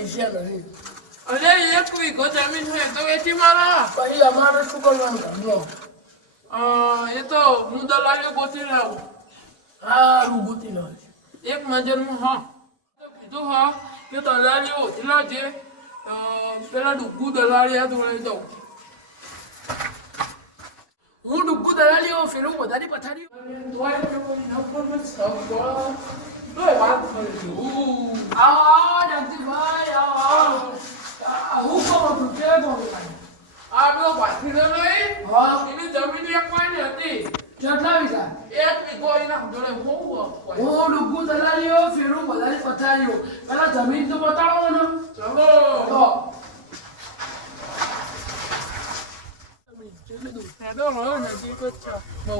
પૈસા નહીં. અરે એક વીઘો જમીન છે તો વેચી મારા. પછી અમારે શું કરવાનું ધંધો? એ તો હું દલાલીઓ ગોતી લાવું. સારું ગોતી લો. એક નજરમાં હા તો કીધું હા કે દલાલીઓ ઓછી લાવજે. પેલા ડુગ્ગુ દલાલી દોડાઈ દઉં. હું ડુગ્ગુ દલાલીઓ ફેરું બધાની પથારી. વાત કરી આવો જગદીશભાઈ આવો. હું કહું છું કે બોલું આ પેલો પાથરીનો નહીં હા એની જમીન એક કોઈની હતી. કેટલા વીઘા? એક વીઘો એના જોડે હું હું ડુગ્ગુ દલાલીઓ ફેરું બધાની પથારીઓ. પેલા જમીન તો બતાવો ને. ચલો તો નજીક જ છે બહુ